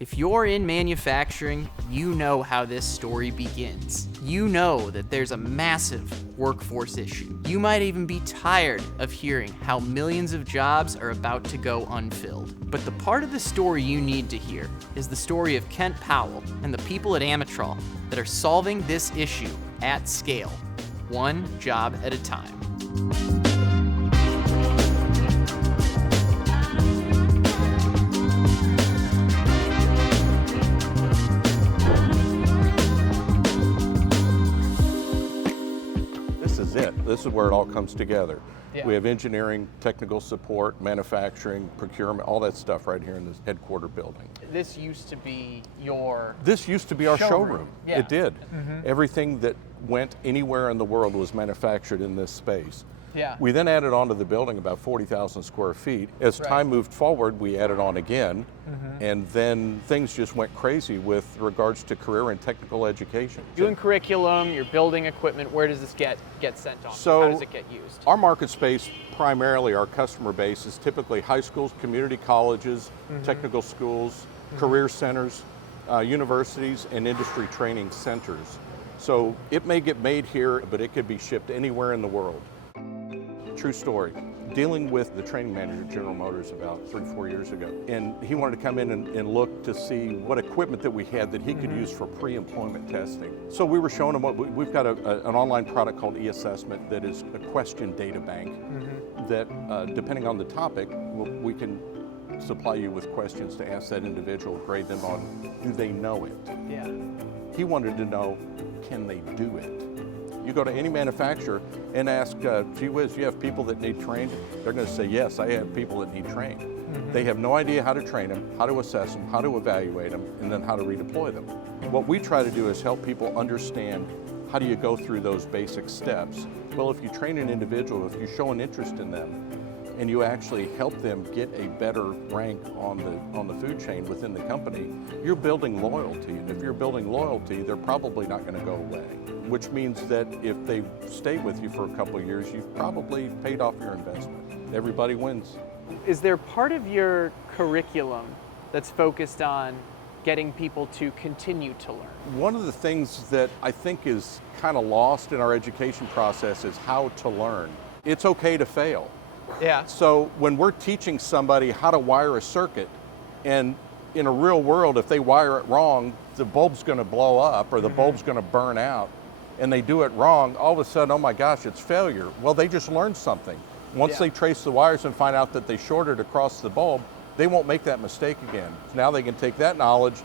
If you're in manufacturing, you know how this story begins. You know that there's a massive workforce issue. You might even be tired of hearing how millions of jobs are about to go unfilled. But the part of the story you need to hear is the story of Kent Powell and the people at Amatrol that are solving this issue at scale, one job at a time. This is where it all comes together. Yeah. We have engineering, technical support, manufacturing, procurement, all that stuff right here in this headquarter building. This used to be your This used to be our showroom. Yeah. It did. Everything that went anywhere in the world was manufactured in this space. Yeah. We then added on to the building about 40,000 square feet. As time moved forward, we added on again, and then things just went crazy with regards to career and technical education. doing curriculum, you're building equipment. Where does this get sent on? So how does it get used? Our market space, primarily our customer base, is typically high schools, community colleges, technical schools, career centers, universities, and industry training centers. So it may get made here, but it could be shipped anywhere in the world. True story. Dealing with the training manager at General Motors about 3 or 4 years ago, and he wanted to come in and look to see what equipment that we had that he could use for pre-employment testing. So we were showing him what we've got an online product called eAssessment that is a question data bank that, depending on the topic, we can supply you with questions to ask that individual, grade them on, do they know it? Yeah. He wanted to know, can they do it? You go to any manufacturer and ask, gee whiz, you have people that need trained? They're going to say, yes, I have people that need trained. They have no idea how to train them, how to assess them, how to evaluate them, and then how to redeploy them. What we try to do is help people understand how do you go through those basic steps. Well, if you train an individual, if you show an interest in them, and you actually help them get a better rank on the food chain within the company, you're building loyalty. And if you're building loyalty, they're probably not going to go away. Which means that if they stay with you for a couple of years, you've probably paid off your investment. Everybody wins. Is there part of your curriculum that's focused on getting people to continue to learn? One of the things that I think is kind of lost in our education process is how to learn. It's okay to fail. Yeah. So when we're teaching somebody how to wire a circuit, and in a real world, if they wire it wrong, the bulb's going to blow up or the bulb's going to burn out, and they do it wrong, all of a sudden, oh my gosh, it's failure. Well, they just learned something. Once they trace the wires and find out that they shorted across the bulb, they won't make that mistake again. Now they can take that knowledge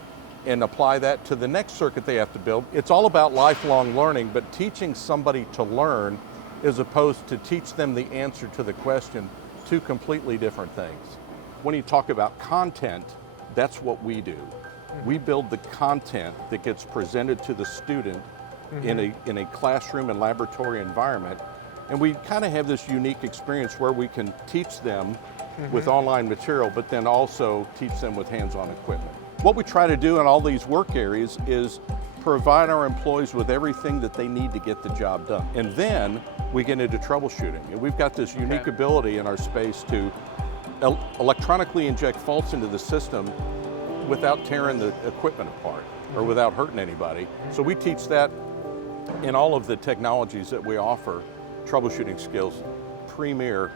and apply that to the next circuit they have to build. It's all about lifelong learning, but teaching somebody to learn as opposed to teach them the answer to the question, two completely different things. When you talk about content, that's what we do. We build the content that gets presented to the student in a classroom and laboratory environment, and we kind of have this unique experience where we can teach them with online material, but then also teach them with hands-on equipment. What we try to do in all these work areas is provide our employees with everything that they need to get the job done. And then we get into troubleshooting. And we've got this unique ability in our space to electronically inject faults into the system without tearing the equipment apart or without hurting anybody. So we teach that in all of the technologies that we offer. Troubleshooting skills, premier,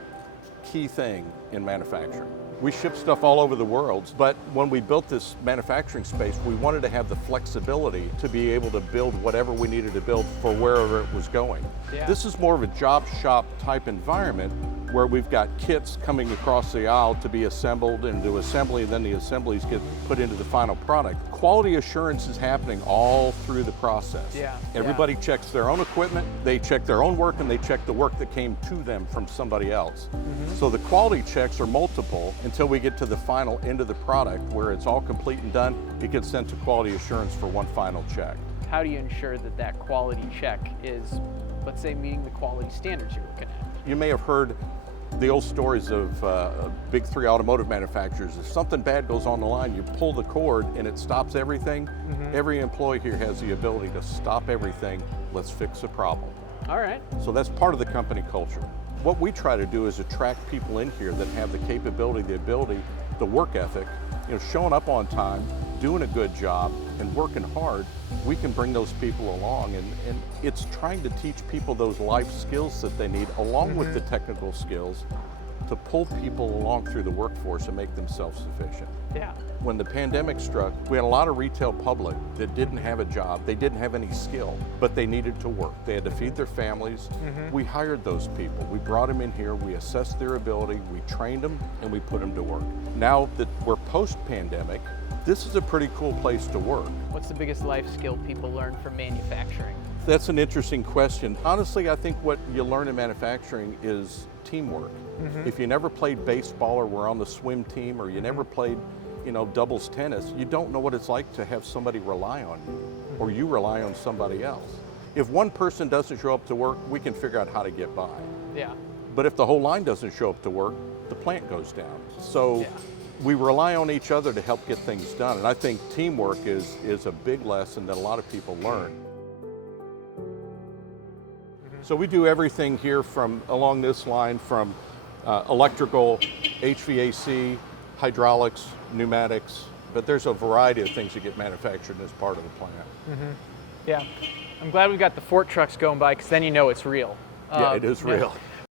key thing in manufacturing. We ship stuff all over the world, but when we built this manufacturing space, we wanted to have the flexibility to be able to build whatever we needed to build for wherever it was going. Yeah. This is more of a job shop type environment where we've got kits coming across the aisle to be assembled into assembly, and then the assemblies get put into the final product. Quality assurance is happening all through the process. Yeah. Everybody checks their own equipment, they check their own work, and they check the work that came to them from somebody else. So the quality checks are multiple until we get to the final end of the product where it's all complete and done. It gets sent to quality assurance for one final check. How do you ensure that that quality check is, let's say, meeting the quality standards you're looking at? You may have heard the old stories of big three automotive manufacturers. If something bad goes on the line, you pull the cord and it stops everything. Every employee here has the ability to stop everything. Let's fix the problem. All right. So that's part of the company culture. What we try to do is attract people in here that have the capability, the ability, the work ethic, showing up on time, doing a good job and working hard, we can bring those people along. And it's trying to teach people those life skills that they need, along with the technical skills, to pull people along through the workforce and make them self-sufficient. Yeah. When the pandemic struck, we had a lot of retail public that didn't have a job. They didn't have any skill, but they needed to work. They had to feed their families. We hired those people. We brought them in here. We assessed their ability. We trained them, and we put them to work. Now that we're post-pandemic, this is a pretty cool place to work. What's the biggest life skill people learn from manufacturing? That's an interesting question. Honestly, I think what you learn in manufacturing is teamwork. If you never played baseball or were on the swim team, or you never played, doubles tennis, you don't know what it's like to have somebody rely on you, or you rely on somebody else. If one person doesn't show up to work, we can figure out how to get by. Yeah. But if the whole line doesn't show up to work, the plant goes down. So we rely on each other to help get things done. And I think teamwork is a big lesson that a lot of people learn. So we do everything here from along this line, from electrical, HVAC, hydraulics, pneumatics, but there's a variety of things that get manufactured as part of the plant. Yeah. I'm glad we got the Fort trucks going by, because then you know it's real. Yeah, it is real.